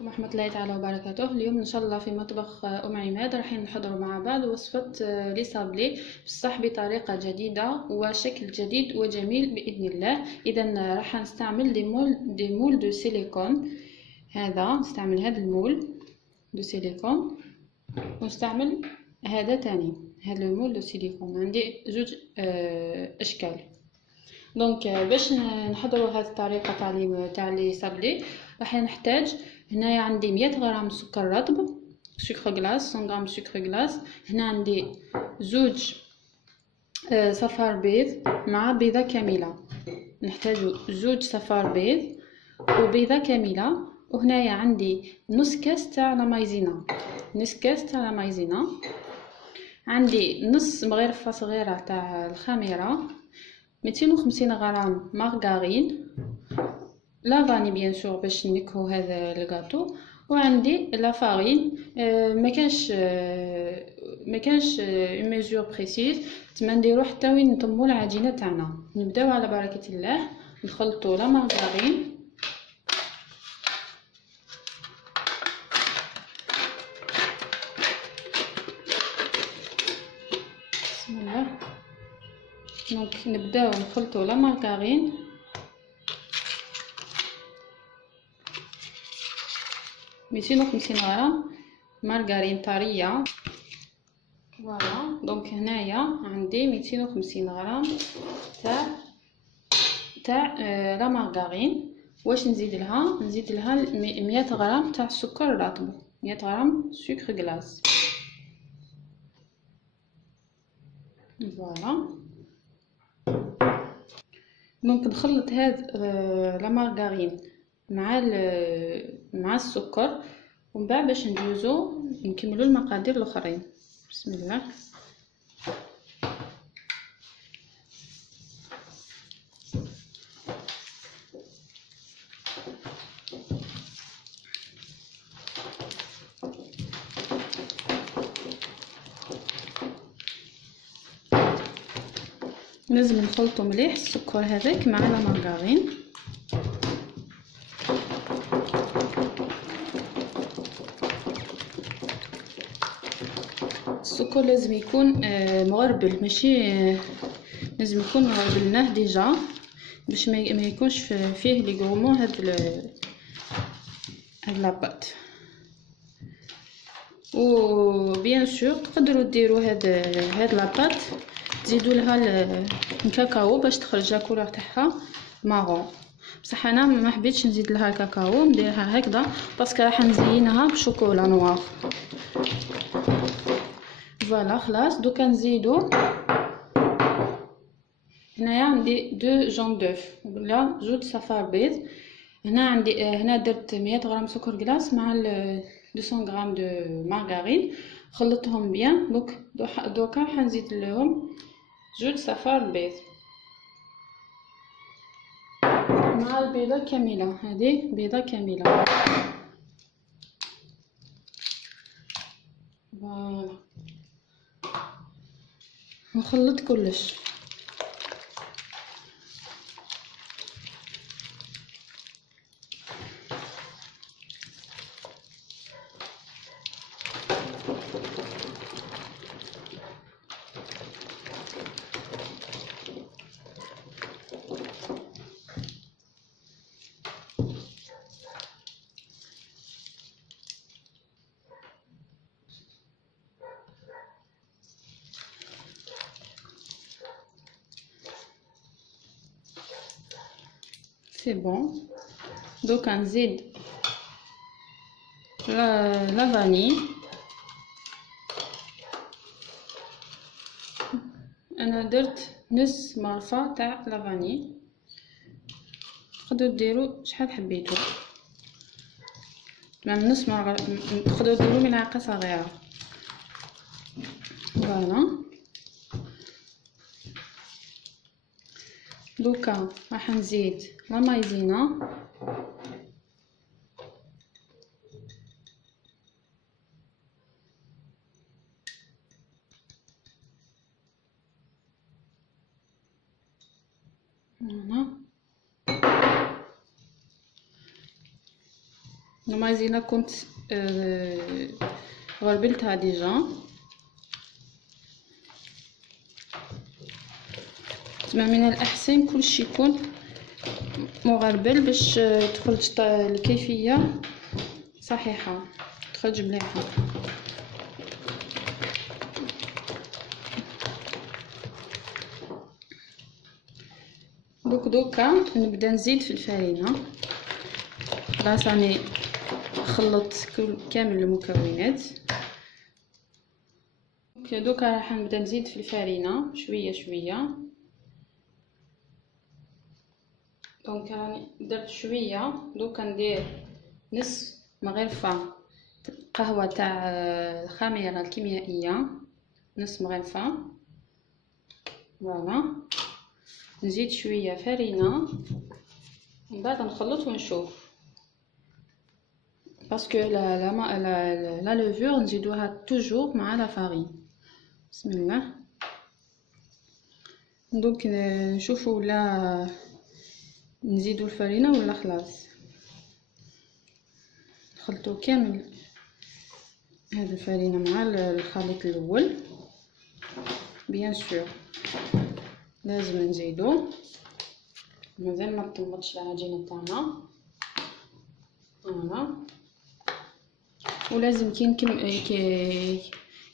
ورحمة الله تعالى وبركاته. اليوم إن شاء الله في مطبخ أم عماد راح نحضر مع بعض وصفة لي صابلي بصح بطريقة جديدة وشكل جديد وجميل بإذن الله. إذا راح نستعمل دي مول دو سيليكون. نستعمل هذا المول دو سيليكون ونستعمل هذا تاني، هذا المول دو سيليكون. عندي زوج أشكال. دونك باش نحضروا هذه الطريقة تاع لي صابلي راح نحتاج هنايا عندي 100 غرام سكر رطب، سكر غلاس، 100 غرام سكر غلاس. هنا عندي زوج صفار بيض مع بيضة كاملة، نحتاج زوج صفار بيض وبيضة كاملة. وهنايا عندي نص كاس تاع لا مايزينا، عندي نص مغرفة صغيرة تاع الخميرة، 250 غرام مارغرين، لافاني بيان سور باش نكهو هذا الغاتو، وعندي لا فارين. ما كانش اون ميزور بريسيز، تما نديرو حتى وين نطمو العجينه تاعنا. نبداو على بركه الله، نخلطوا لا مارغرين بسم الله. دونك نبداو نخلطوا لا مارغرين، ميتين وخمسين غرام مارغرين طريه. فوالا، دونك هنايا عندي 250 غرام تاع لا مارغرين. واش نزيد لها 100 غرام تاع السكر الرطب، 100 غرام سكر غلاس. فوالا، دونك نخلط هاد لا مارغرين مع السكر، ومن بعد باش ندوزو نكملوا المقادير الاخرين. بسم الله. لازم نخلطوا مليح السكر هذاك مع لا مارغرين. السكر لازم يكون مغربل، ماشي لازم يكون مغربلناه ديجا باش ما يكونش فيه لي غرومون هاد لاباط. و بيان سور تقدروا ديروا هاد لاباط تزيدوا لها الكاكاو باش تخرج لا كولور تاعها مارون، بصح انا ما حبيتش نزيد لها الكاكاو، نديرها هكذا باسكو راح نزينها بشوكولا نوار. فوالا خلاص. دوكا نزيدو هنايا عندي دو جون دوف ولا زوج صفار بيض. هنا درت 100 غرام سكر غلاس مع 200 غرام دو مارغرين، خلطتهم بيان. دوكا حنزيد لهم زوج صفار بيض مع البيضه كامله. هذه بيضه كامله. فوالا، نخلط كلش. سي بون. دوكا نزيد لا فاني. انا درت نص مرفه تاع لا فاني، تقدروا ديروا شحال حبيتوا، من نص تقدروا ديروا ملعقه صغيره. فوالا، دوكا راح نزيد لا مايزينا. المايزينا كنت غربلتها ديجا، تما من الاحسن كلشي يكون مغربل باش تخرج الكيفيه صحيحه، تخرج مليحه. دوكا نبدا نزيد في الفرينه. خلاص راني خلطت كامل المكونات. دوكا راح نبدا نزيد في الفرينه شويه شويه. دونك راني درت شويه. دوكا ندير نص مغرفه قهوه تاع الخميره الكيميائيه، نص مغرفه. فوالا نزيد شويه فرينه، من بعد نخلط ونشوف. باسكو لا لوفور نزيدوها توجور مع لا فارين. بسم الله. دونك نشوفوا ولا نزيدوا الفرينه ولا خلاص. نخلطوا كامل هذه الفرينه مع الخليط الاول. بيان سور لازم نزيدو مازال ما تطمطش العجينه تاعنا. فوالا. ولازم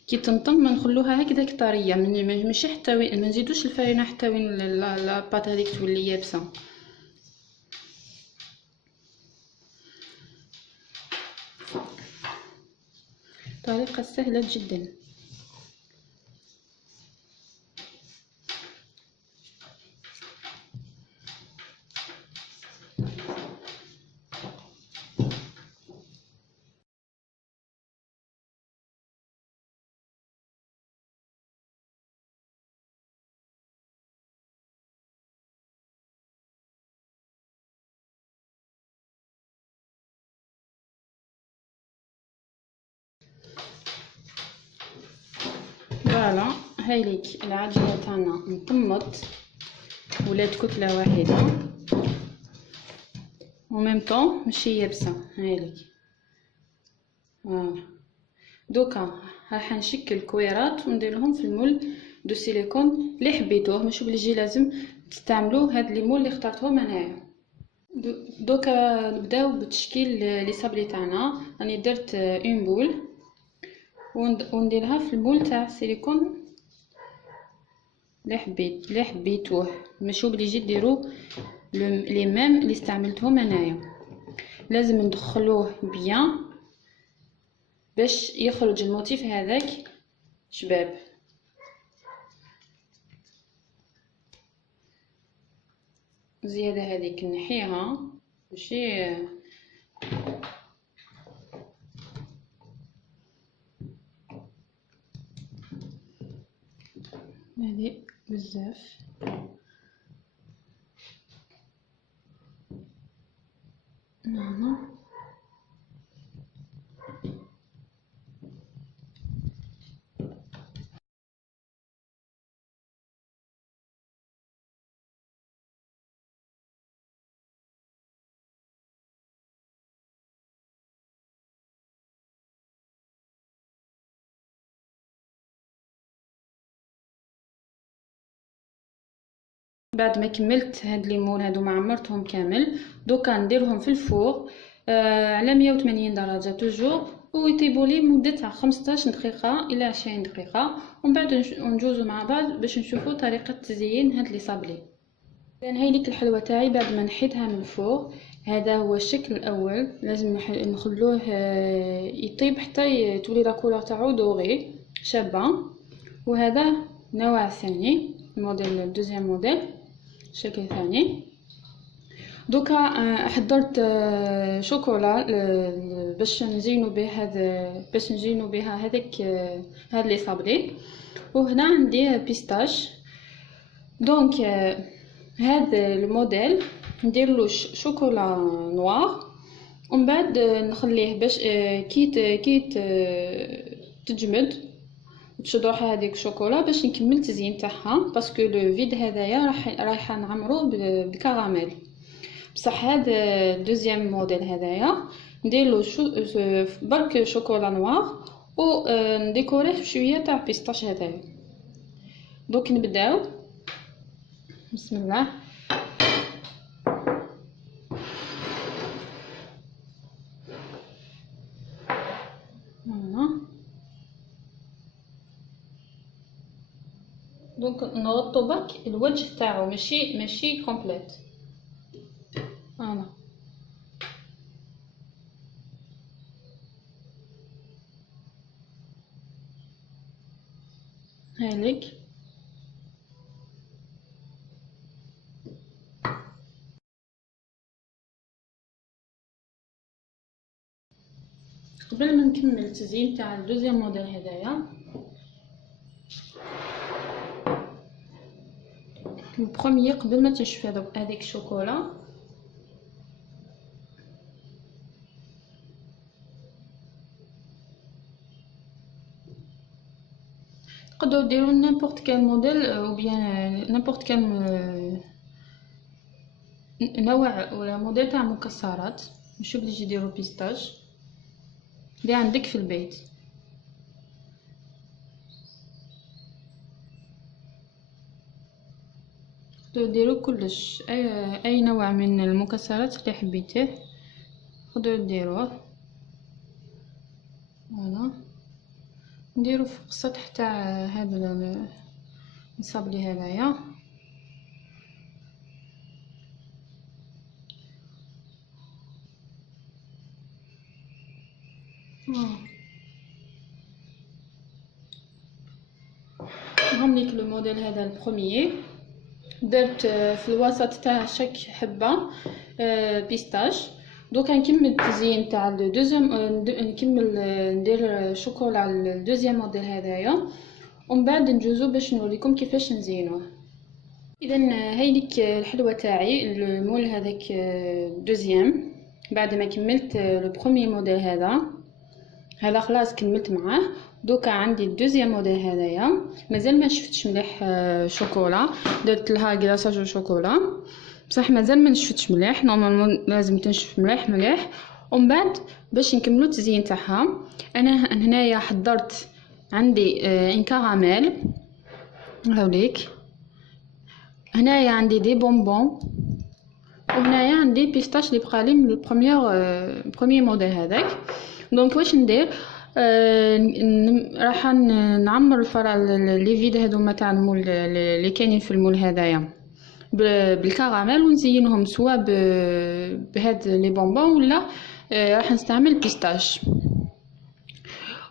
كي تنطم ما نخلوها هكذاك طريه، ماشي حتى وين ما نزيدوش الفرينه حتى وين لاباط هذيك تولي يابسه. طريقه سهله جدا. فوالا هايليك العجينه تاعنا نطمت ولات كتله واحده وميم طون ماشي يابسه. هايليك. دوكا راح نشكل كويرات ونديرهم في المول دو سيليكون اللي حبيتوه، ماشي بليجي لازم تستعملوا هاد لي مول اللي اخترتهم انايا. دوكا نبداو بتشكيل لي صابلي تاعنا. راني درت اون بول ونديرها في المول تاع السيليكون اللي حبيتوه، ماشي بليجي ديروا لي ميم اللي استعملتهم انايا. لازم ندخلوه بيان باش يخرج الموتيف هذاك شباب. زياده هذيك نحيها ماشي هذه بزاف. بعد ما كملت هاد ليمون هادو ما عمرتهم كامل، دوكا نديرهم في الفور على 180 درجه توجور ويطيبوا لي مده 15 دقيقه الى 20 دقيقه، ومن بعد نجوزوا مع بعض باش نشوفوا طريقه تزيين هاد لي صابلي. اذا هايليك الحلوه تاعي بعد ما نحيتها من الفور. هذا هو الشكل الاول. لازم نخلوه يطيب حتى تولي لا كولور تاعو دوغي شابه. وهذا نوع ثاني، موديل دوزيام موديل، شكل ثاني. دوكا حضرت شوكولا باش نزينو به بها هذيك هاد لي صابلي. وهنا عندي بيستاش. دونك هذا الموديل نديرلو شوكولا نوار ومن بعد نخليه باش كيت تجمد تشدوح هذيك الشوكولا باش نكمل تزيين تاعها. باسكو لو فيد هذايا راح نعمرو بالكراميل. بصح هذا دوزيام موديل هذايا نديرلو برك شوكولا نوار و نديكوريه بشويه تاع بيستاش هذايا. دوك نبداو بسم الله. دونك نغطو برك الوجه تاعو ماشي كومبليت. فوالا هاليك. قبل ما نكمل التزيين تاع الدوزيام موديل هدايا، البروميي قبل ما تنشف هذيك الشوكولا تقدروا ديروا نيمبورط كال موديل او بيان نيمبورط كال نوع ولا موديل تاع مكسرات، ماشي بليجي ديروا بيستاج اللي عندك في البيت. تقدروا ديروا كلش اي نوع من المكسرات اللي حبيتيه تقدروا ديروه. فوالا نديرو فوق السطح تاع هذا الصابلي هذايا. نعملك لو موديل هذا البروميي، درت في الوسط تاع شك حبه بيستاش. دوكا نكمل التزيين تاع الدوزيام، نكمل ندير شوكولا على الدوزيام موديل هذايا، ومن بعد نجوزو باش نوريكم كيفاش نزينوه. اذا هايليك الحلوه تاعي المول هذاك دوزيام. بعد ما كملت لو بروميي موديل هذا خلاص كملت معاه. دوكا عندي الدوزيام موديل هذايا، مازال ما شفتش مليح شوكولا، درت لها كلاصاج شوكولا بصح مازال ما نشفتش مليح. نورمالمون لازم تنشف مليح. ومن بعد باش نكملوا التزيين تاعها، انا هنايا حضرت عندي ان كراميل هاوليك، هنايا عندي دي بونبون، وهنايا عندي بيستاش اللي بقالي من البروميير موديل هذاك. دونك واش ندير، راح نعمر لي فيد هذوما تاع المول اللي كاينين في المول هذايا بالكراميل، ونزينهم سواء بهاد لي بونبون ولا راح نستعمل بيستاش.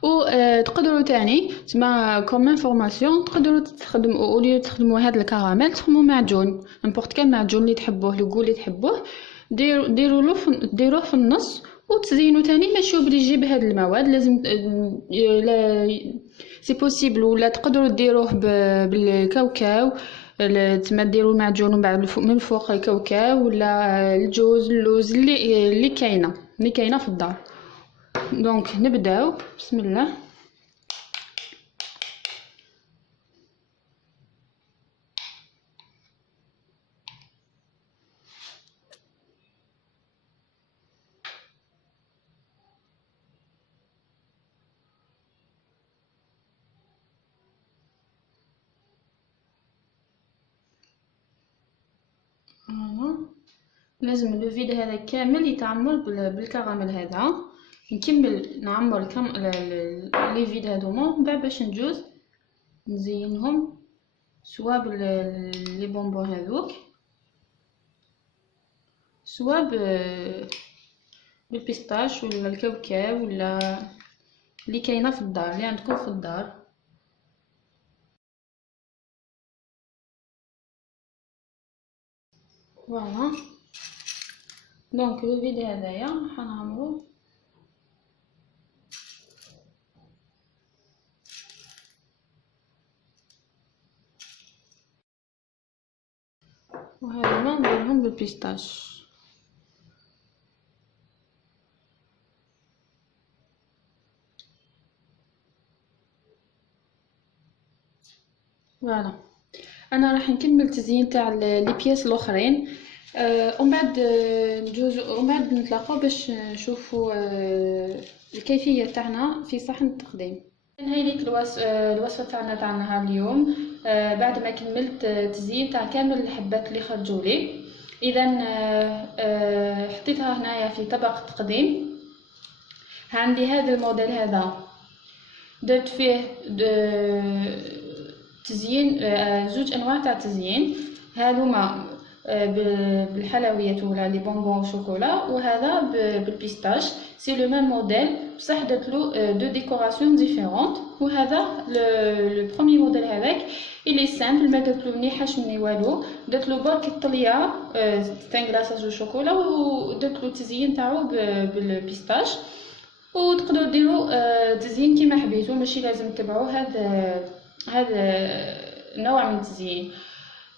و تقدروا تاني تما كوم انفورماسيون، تقدروا تستخدموا اوليو تستخدموا هذا الكراميل تستخدموا معجون نيمبورط كان معجون اللي تحبوه لو اللي تحبوه، ديروه في النص وتزينوا تاني. ماشي اوبليجي بهاد المواد، لازم سي بوسيبل ولا تقدروا ديروه بالكاوكاو، تما ديروا المعجون ومن بعد من الفوق الكاوكاو ولا الجوز اللوز اللي كاينه في الدار. دونك نبداو بسم الله. لازم لو فيد هذا كامل يتعمر بالكراميل هذا. نكمل نعمر لي فيد هذوما من بعد باش نجوز نزينهم سواء باللي بونبون هذوك سواء بالبيستاش ولا الكاوكاو ولا اللي كاينه في الدار اللي عندكم في الدار. فوالا دونك لو فيد هذايا راح نعمرو وهذوما نديرهم بالبيستاش. فوالا انا راح نكمل التزيين تاع لي بياس الاخرين. ومن بعد ندوزو ومن بعد نتلاقاو باش نشوفوا الكيفيه تاعنا في صحن التقديم. نهاية ليك الوصفه تاع نهار اليوم. بعد ما كملت تزيين تاع كامل الحبات اللي خرجوا لي. اذا حطيتها هنايا في طبق تقديم. عندي هذا الموديل هذا درت فيه تزيين، زوج انواع تاع تزيين. هذوما بالحلويات ولا لي بونبون وشوكولا، وهذا بالبيستاش. سي لو ميم موديل بصح درت له دو ديكوراسيون ديفيرونت. وهذا لو بروميير موديل هذاك اللي سامبل، ما درت له نيحاش مني والو. درت له برك الطليه تاع كلاصاج وشوكولا، ودرت له تزيين تاعو بالبيستاش. وتقدروا ديروا تزيين كيما حبيتو، ماشي لازم تبعوا هذا النوع من التزيين.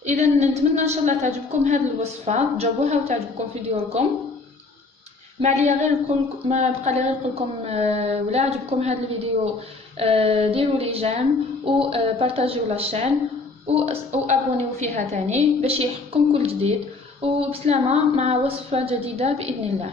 اذا نتمنى ان شاء الله تعجبكم هذه الوصفه، تجربوها وتعجبكم في ديوركم. ما بقى لي غير نقول لكم ولا عجبكم هذا الفيديو ديروا لي جيم وبارطاجيو لاشين وابونيو فيها تاني باش يحكم كل جديد. وبسلامه مع وصفه جديده باذن الله.